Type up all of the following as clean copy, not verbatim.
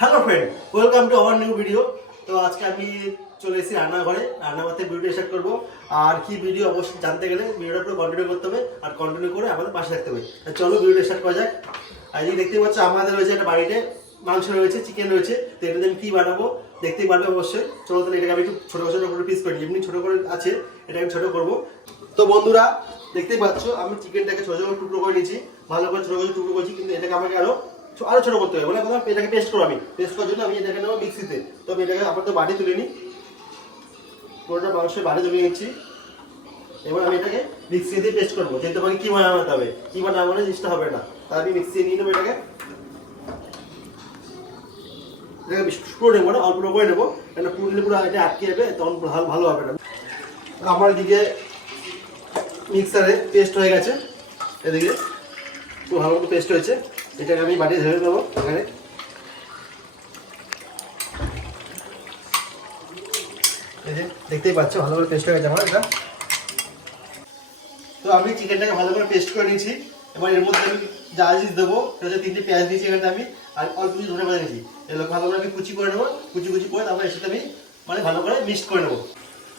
Hello friend, welcome to our new video. তো আজকে আমি চলে এসেছি রান্নাঘরে থেকে ভিডিও স্টার্ট করবো। আর কি ভিডিও অবশ্যই জানতে গেলে ভিডিওটা পুরো কন্টিনিউ করতে হবে, আর কন্টিনিউ করে আমাদের পাশে থাকতে হবে। চলো ভিডিওটা স্টার্ট করা যাক। আর এই দেখতে পাচ্ছ আমাদের রয়েছে একটা বাড়িতে মাংস রয়েছে, চিকেন রয়েছে। তো এটাতে আমি কী বানাবো দেখতেই পারবে অবশ্যই। চলো তাহলে এটাকে আমি একটু ছোটো ছোটো করে পিস করি, এমনি ছোটো করে আছে, এটা আমি ছোটো করবো। তো বন্ধুরা দেখতেই পাচ্ছ আমি চিকেনটাকে ছোটো ছোটো টুকরো করে নিয়েছি, ভালো করে ছোটো ছোটো টুকরো করছি, কিন্তু এটাকে আমাকে আরও ছোটো করতে হবে। বলে এটাকে পেস্ট করবো, আমি পেস্ট করার জন্য আমি এটাকে নেবো মিক্সিতে। তো আমি এটাকে আপাতত বাড়ি তুলে নিই, পুরোটা মাংসের বাড়ি তুলে নিচ্ছি। এবার আমি এটাকে মিক্সি দিয়ে পেস্ট করবো, যেহেতু আমাকে কিমা বানাতে হবে, কিমা না বানালে জিনিসটা হবে না। তাই আমি মিক্সি নিয়ে নেবো, এটাকে পুরো নেবো না, অল্প করে নেবো, কেন পুরো নিলে পুরো এটা আটকে যাবে, তখন ভালো হবে না। আমার দিকে মিক্সারে পেস্ট হয়ে গেছে, এদিকে খুব ভালো মতো পেস্ট হয়েছে। এটাকে আমি বাড়ি ধরে নেবো এখানে। এই যে দেখতেই পাচ্ছ ভালো করে পেস্ট হয়ে গেছে আমার এটা। তো আমি চিকেনটাকে ভালো করে পেস্ট করে নিয়েছি। এবার এর মধ্যে আমি যা জিনিস দেবো সেটা হচ্ছে 3টে পেঁয়াজ দিয়েছি এখানে আমি, আর অল্প কিছু ধনে পাতা নিয়েছি। এগুলো ভালো করে আমি কুচি করে নেবো, কুচি করে তারপর এর সাথে আমি ভালো করে মিক্সড করে নেবো।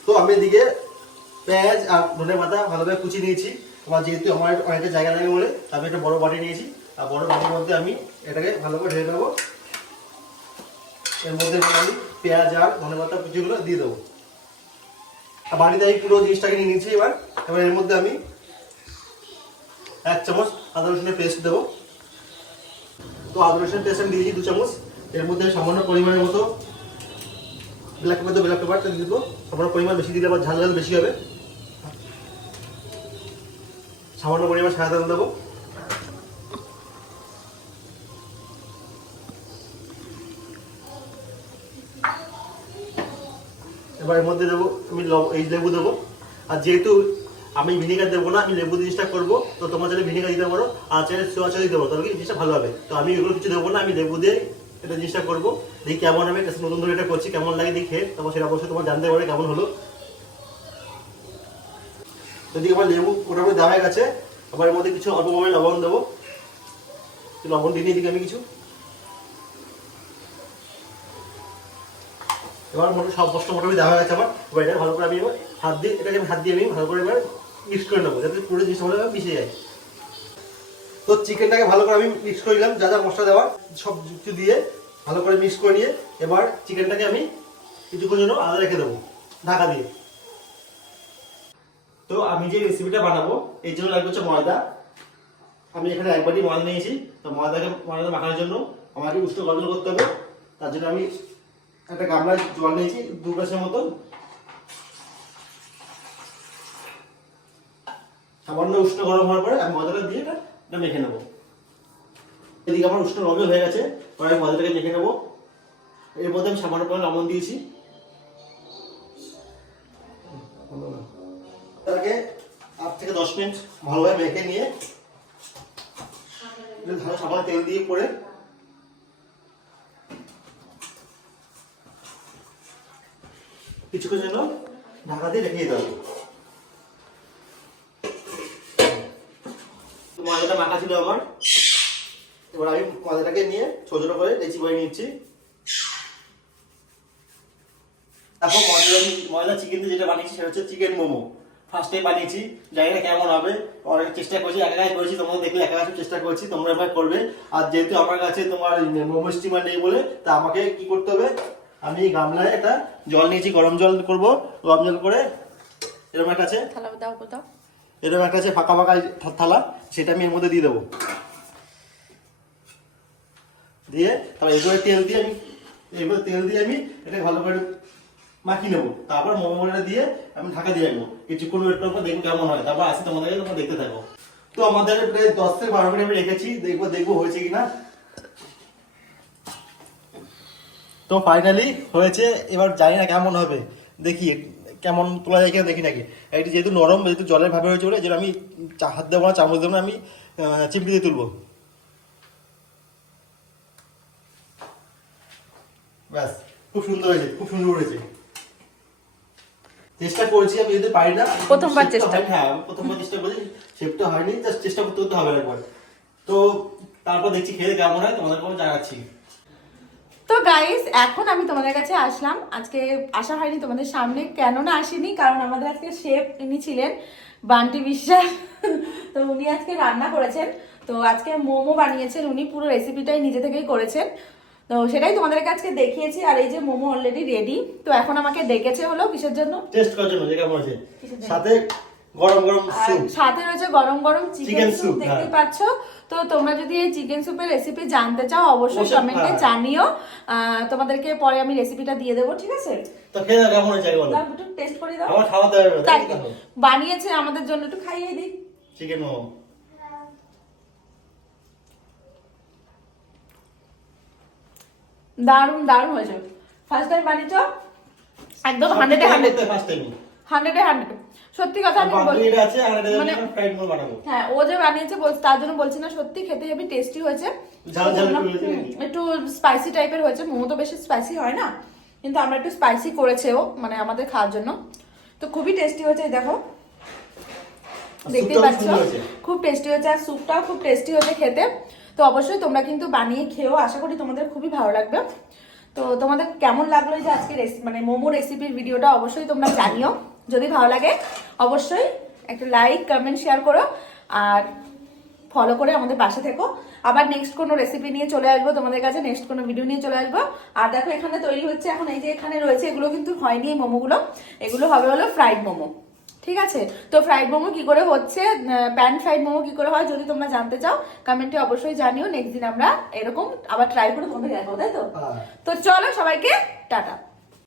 তো আমি এদিকে পেঁয়াজ আর ধনে পাতা ভালোভাবে কুচি নিয়েছি। আমার যেহেতু আমার অনেকটা জায়গা লাগে বলে আমি একটা বড় বাটি নিয়েছি, আর বড় বাটির মধ্যে আমি এটাকে ভালো করে ঢেলে নেবো। এর মধ্যে আমি পেঁয়াজ আর ধনে পাতা কুচিগুলো দিয়ে দেবো। আর বাড়িতে আমি পুরো জিনিসটাকে নিয়ে নিয়েছি। এবার এর মধ্যে আমি 1 চামচ আদা রসুনের পেস্ট দেবো। তো আদা রসুনের পেস্ট আমি দিয়েছি 2 চামচ। এর মধ্যে সামান্য পরিমাণের মতো ব্ল্যাক পেপারটা দিয়ে দেবো। সামান্য পরিমাণ বেশি দিলে আবার ঝাল বেশি হবে। সামান্য পরিমাণ সাদা তেল দেবো। এবার এর মধ্যে দেবো আমি এই লেবু দেবো। আর যেহেতু আমি ভিনেগার দেবো না, আমি লেবু জিনিসটা করবো, তো তোমার চাইলে ভিনেগার দিতে পারো, আর চাইলে সোয়া সস দিতে পারো, তাহলে কি জিনিসটা ভালো হবে। তো আমি এগুলো কিছু দেবো না, আমি লেবু দিয়ে এটা জিনিসটা করবো। দেখি কেমন হবে, নতুন ধরে এটা করছি, কেমন লাগে দেখে তারপর সেটা অবশ্যই তোমার জানতে পারে কেমন হলো। যদি আমার লেবু মোটামুটি দেওয়া হয়ে গেছে, আবার এর মধ্যে কিছু অল্প পরিমাণে লবণ দেবো। লবণ দিয়ে দিকে আমি কিছু, এবার সব মশলা মোটামুটি দেওয়া হয়ে গেছে আমার। এবার এটা ভালো করে আমি হাত দিয়ে আমি ভালো করে এবার মিক্স করে নেবো, যাতে পুরো জিনিসটা ভালো মিশে যায়। তো চিকেনটাকে ভালো করে আমি মিক্স করে নিলাম, যা যা মশলা দেওয়ার সব কিছু দিয়ে ভালো করে মিক্স করে নিয়ে এবার চিকেনটাকে আমি কিছুক্ষণ জন্য আলাদা রেখে দেবো ঢাকা দিয়ে। তো আমি যে রেসিপিটা বানাবো এর জন্য লাগবে হচ্ছে ময়দা। আমি এখানে 1 বাটি ময়দা নিয়েছি। তো ময়দা মাখানোর জন্য আমাকে উষ্ণ গরম করতে হবে। তার জন্য আমি একটা গামলায় জল নিয়েছি 2 গ্লাসের মতো। সামান্য উষ্ণ গরম হওয়ার পরে আমি ময়দাটা দিয়ে এটা মেখে নেবো। এদিকে আমার উষ্ণ গরম হয়ে গেছে, পরে আমি ময়দাটাকে মেখে নেবো। এর মধ্যে আমি সামান্য পরিমাণ লবণ দিয়েছি। তাকে 8 থেকে 10 মিনিট ভালোভাবে মেখে নিয়ে সামান্য তেল দিয়ে পরে কিছুক্ষণ জন্য ঢাকা দিয়ে রেখে দিতে হবে। ময়দাটা মাখা ছিল আমার। এবার আমি ময়দাটাকে নিয়ে ছোট ছোট করে লেচি করে নিচ্ছি। তারপর ময়দা চিকেন দিয়ে যেটা বানিয়েছি সেটা হচ্ছে চিকেন মোমো। ফার্স্ট টাইম বানিয়েছি, জানি না কেমন হবে, অনেক চেষ্টা করেছি, একা করেছি, তোমরা দেখলে একা চেষ্টা করেছি, তোমরা এবার করবে। আর যেহেতু আমার কাছে তোমার মোমো স্টিমার নেই বলে তা আমাকে কি করতে হবে, আমি গামলায় একটা জল নিয়েছি, গরম জল করবো। গরম জল করে এরকম একটা আছে ফাঁকা থালা, সেটা আমি এর মধ্যে দিয়ে দেবো। দিয়ে তারপর এগুলো তেল দিয়ে আমি এটা ভালো করে মাখিয়ে নেবো। তারপর মোমোটা দিয়ে আমি ঢাকা দিয়ে রাখবো কিছুক্ষণ, ওয়েট করবো, দেখবো কেমন হয়। তারপর আসি তোমাদেরকে, তোমরা দেখতে থাকো। তো আমাদের প্রায় 10 থেকে 12 মিনিট আমি রেখেছি, দেখবো হয়েছে কিনা। তো ফাইনালি হয়েছে। এবার জানি না কেমন হবে, দেখি কেমন তোলা যায় কিনা, দেখি নাকি। এটি যেহেতু নরম, যেহেতু জলের ভাবে হয়েছে বলে যেটা আমি হাত দেবো না, চামচ দেবো না, আমি চিমটি দিয়ে তুলবো। ব্যাস, খুব সুন্দর হয়েছে, খুব সুন্দর হয়েছে। চেষ্টা করছি, আমি যদি পারি না প্রথমবার চেষ্টা, হ্যাঁ প্রথমবার চেষ্টা করি, শেপটা হয়নি, জাস্ট চেষ্টা করতে হবে একবার। তো তারপর দেখছি খেয়ে কেমন হয়, তোমাদেরকে জানাচ্ছি। তো গাইস এখন আমি তোমাদের কাছে আসলাম, আজকে আসা হয়নি তোমাদের সামনে, কেননা আসেনি কারণ আমাদের আজকে শেফ ইনি ছিলেন বান্টি বিশ্বাস। তো উনি আজকে রান্না করেছেন, তো আজকে মোমো বানিয়েছেন উনি, পুরো রেসিপিটাই নিজে থেকেই করেছেন। তো সেটাই তোমাদেরকে আজকে দেখিয়েছি। আর এই যে মোমো অলরেডি রেডি। তো এখন আমাকে ডেকেছে হলো কিসের জন্য? টেস্ট করার জন্য, যে কেমন আছে। সাথে গরম গরম স্যুপ, সাথে রয়েছে গরম গরম চিকেন স্যুপ, স্যুপ, দেখতেই হ্যাঁ। পাচ্ছ। তো তোমরা যদি এই চিকেন স্যুপের রেসিপি জানতে চাও অবশ্যই অবশ্যই, কমেন্টে হ্যাঁ। জানিও। তোমাদেরকে পরে আমি রেসিপিটা দিয়ে দেবো, ঠিক আছে? তো খেয়ে দাও, কেমন হয়েছে বলো। একটু টেস্ট করে দাও। আমার খাওয়াতে হবে, তাই তো। বানিয়েছে আমাদের জন্য, একটু খাইয়ে দিই। চিকেন মোমো। দারুণ দারুণ হয়েছে। ফার্স্ট টাইম বানিয়েছো, একদম 100-এ 100, ফার্স্ট টাইম 100-এ 100। সত্যি কথা আমি বাকি বলি, এটা আছে, আর এটা মানে ফ্রাইড মোমো বানাবো। হ্যাঁ ও যে বানিয়েছে তার জন্য বলছি না, সত্যি খেতে হেবি টেস্টি হয়েছে। ঝাল ঝাল একটু হয়েছে নাকি? একটু স্পাইসি টাইপের হয়েছে, মোমো তো বেশি স্পাইসি হয় না, কিন্তু আমরা একটু স্পাইসি করেছে ও, মানে আমাদের খাওয়ার জন্য। তো খুবই টেস্টি হয়েছে, এই দেখো দেখতেই স্যুপটাও পাচ্ছ, সুন্দর হয়েছে। খুব টেস্টি হয়েছে। আর স্যুপটাও খুব টেস্টি হয়েছে খেতে। তো অবশ্যই তোমরা কিন্তু বানিয়ে খেও, আশা করি তোমাদের খুবই ভালো লাগবে। তো তোমাদের কেমন লাগলো এই যে আজকে মানে মোমো রেসিপির ভিডিওটা, অবশ্যই তোমরা জানিও। যদি ভালো লাগে অবশ্যই একটা লাইক কমেন্ট শেয়ার করো, আর ফলো করে আমাদের পাশে থেকো। আবার নেক্সট কোনো রেসিপি নিয়ে চলে আসবো তোমাদের কাছে, নেক্সট কোনো ভিডিও নিয়ে চলে আসবো। আর দেখো এখানে তৈরি হচ্ছে এখন, এই যে এখানে রয়েছে, এগুলো কিন্তু হয়নি এই মোমোগুলো, এগুলো হবে হলো ফ্রাইড মোমো, ঠিক আছে? তো ফ্রাইড মোমো কি করে হচ্ছে, প্যান ফ্রাইড মোমো কি করে হয়, যদি তোমরা জানতে চাও কমেন্টে অবশ্যই জানিও। নেক্সট দিন আমরা এরকম আবার ট্রাই করে তোমাদের দেখাবো, তাই তো? হ্যাঁ। তো চলো সবাইকে টাটা।